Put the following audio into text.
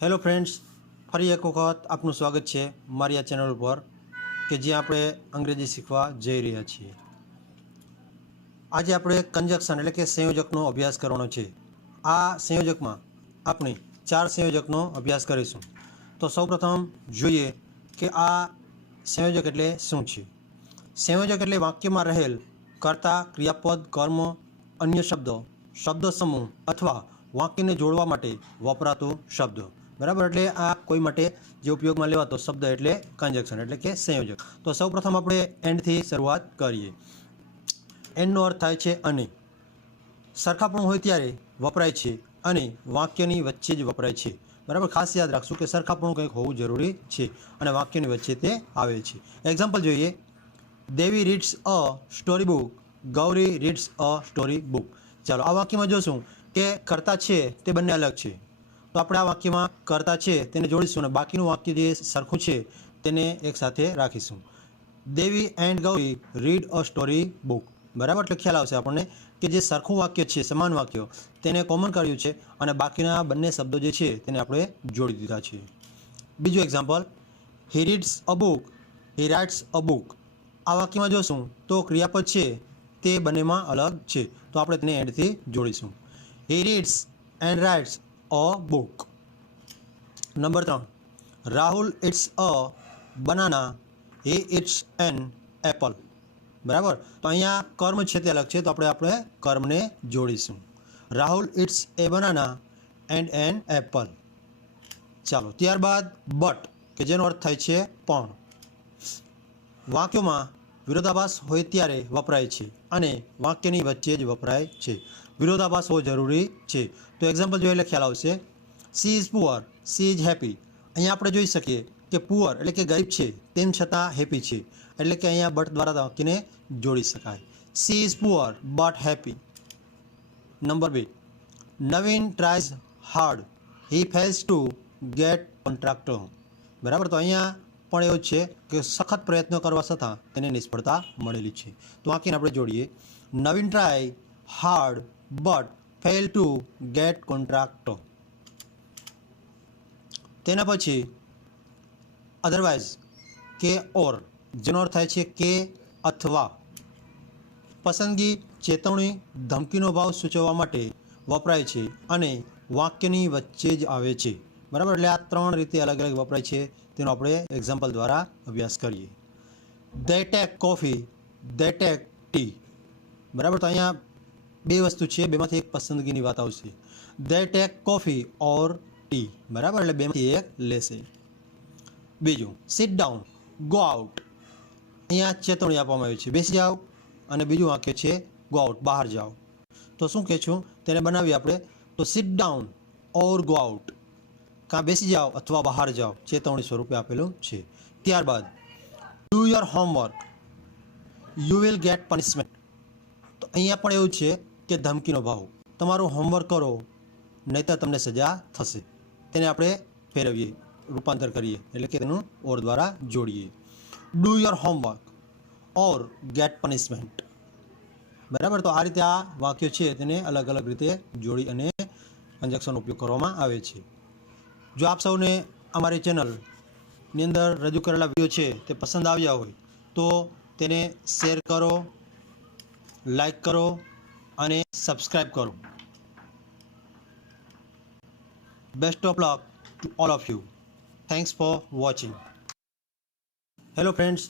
Hello friends, ફરી એક વખત આપનું સ્વાગત છે મારી આ ચેનલ ઉપર કે જ્યાં આપણે અંગ્રેજી શીખવા જઈ રહ્યા છીએ। આજે આપણે કંજક્શન એટલે કે સંયોજકનો અભ્યાસ કરવાનો છે। આ સંયોજકમાં આપણે 4 સંયોજકનો અભ્યાસ કરીશું। તો સૌપ્રથમ જોઈએ કે આ સંયોજક એટલે શું છે। સંયોજક એટલે વાક્યમાં રહેલ કર્તા, ક્રિયાપદ, કર્મ, અન્ય શબ્દો, શબ્દ સમૂહ અથવા વાક્યને જોડવા માટે વપરાતો શબ્દ। બરાબર, એટલે આ કોઈ માટે જે ઉપયોગમાં લેવાતો શબ્દ એટલે કંજક્શન એટલે કે સંયોજક। તો સૌપ્રથમ આપણે એન્ડથી શરૂઆત કરીએ। એન્ડનો અર્થ થાય છે અને, સરખાપણું હોય ત્યારે વપરાય છે અને વાક્યની વચ્ચે જ વપરાય છે। બરાબર, ખાસ યાદ રાખશું કે સરખાપણું કંઈક હોવું જરૂરી છે અને વાક્યની વચ્ચે તે આવે છે। એક્ઝામ્પલ જોઈએ, Devi reads a story book, Gauri reads a story book. ચાલો આ વાક્યમાં જોશું કે કર્તા છે તે બંને અલગ છે, તો આપણે આ વાક્યમાં કર્તા છે તેને જોડીશું અને બાકીનું વાક્ય જે સરખું છે તેને એક સાથે રાખીશું। Devi and Gauri read a story book. બરાબર, એટલે ખ્યાલ આવશે આપણને કે જે સરખું વાક્ય છે, સમાન વાક્ય, તેને કોમન કર્યું છે અને બાકીના બંને શબ્દો જે છે તેને આપણે જોડી દીધા છે। બીજું example, he reads a book, he rights a book. આ વાક્યમાં જોશું તો ક્રિયાપદ છે તે બંનેમાં અલગ છે, તો આપણે તેને એન્ડથી જોડીશું। He reads and writes a book. Number 3, Rahul eats a banana, he eats an apple. બરાબર, તો અહીંયા કર્મ છે તે અલગ છે, તો આપણે કર્મને જોડીશું। Rahul it's a banana and an apple. ચાલો ત્યારબાદ બટ, કે જેનો અર્થ થાય છે પણ। વાક્યોમાં વિરોધાભાસ હોય ત્યારે વપરાય છે અને વાક્યની વચ્ચે જ વપરાય છે। વિરોધાભાસ હોવો જરૂરી છે। તો એક્ઝામ્પલ જોઈએ એટલે ખ્યાલ આવશે, C is poor, she is happy. અહીંયા આપણે જોઈ શકીએ કે પુઅર એટલે કે ગરીબ છે તેમ છતાં હેપી છે, એટલે કે અહીંયા બટ દ્વારા વાક્યને જોડી શકાય। She is poor but happy. Number 2, Naveen tries hard, he fails to get contract. બરાબર, તો અહીંયા પણ એવું છે કે સખત પ્રયત્નો કરવા છતાં તેને નિષ્ફળતા મળેલી છે, તો વાક્યને આપણે જોડીએ, Naveen try hard but fail to get contract. તેના પછી અધરવાઇઝ કે ઓર, જેનો અર્થ થાય છે કે અથવા। પસંદગી, ચેતવણી, ધમકીનો ભાવ સૂચવવા માટે વપરાય છે અને વાક્યની વચ્ચે જ આવે છે। બરાબર, એટલે આ 3 રીતે અલગ અલગ વપરાય છે, તેનો આપણે એક્ઝામ્પલ દ્વારા અભ્યાસ કરીએ। They take coffee, they take tea. બરાબર, તો અહીંયા 2 વસ્તુ છે, બેમાંથી એક પસંદગીની વાત આવશે। They take coffee or tea. બરાબર, એટલે બેમાંથી એક લેશે। બીજું, સિટ ડાઉન, ગો આઉટ। અહીંયા ચેતવણી આપવામાં આવી છે, બેસી જાઓ, અને બીજું વાક્ય છે ગો આઉટ, બહાર જાઓ। તો શું કહે છું તેને બનાવીએ આપણે, તો સિટ ડાઉન ઓર ગો આઉટ, કાં બેસી જાઓ અથવા બહાર જાઓ, ચેતવણી સ્વરૂપે આપેલું છે। ત્યારબાદ do your homework, you will get punishment. તો અહીંયા પણ એવું છે કે ધમકીનો ભાવ, તમારું હોમવર્ક કરો નહીંતર તમને સજા થશે, તેને આપણે ફેરવીએ, રૂપાંતર કરીએ, એટલે કે તેનું ઓર દ્વારા જોડીએ। Do your homework or get punishment. બરાબર, તો આ રીતે આ વાક્યો છે તેને અલગ અલગ રીતે જોડી અને કંજક્શનનો ઉપયોગ કરવામાં આવે છે। જો આપ સૌને અમારી ચેનલની અંદર રજૂ કરેલા વિડીયો છે તે પસંદ આવ્યા હોય તો તેને શેર કરો, લાઈક કરો અને સબસ્ક્રાઈબ કરો। Best of luck to all of you. Thanks for watching. Hello friends,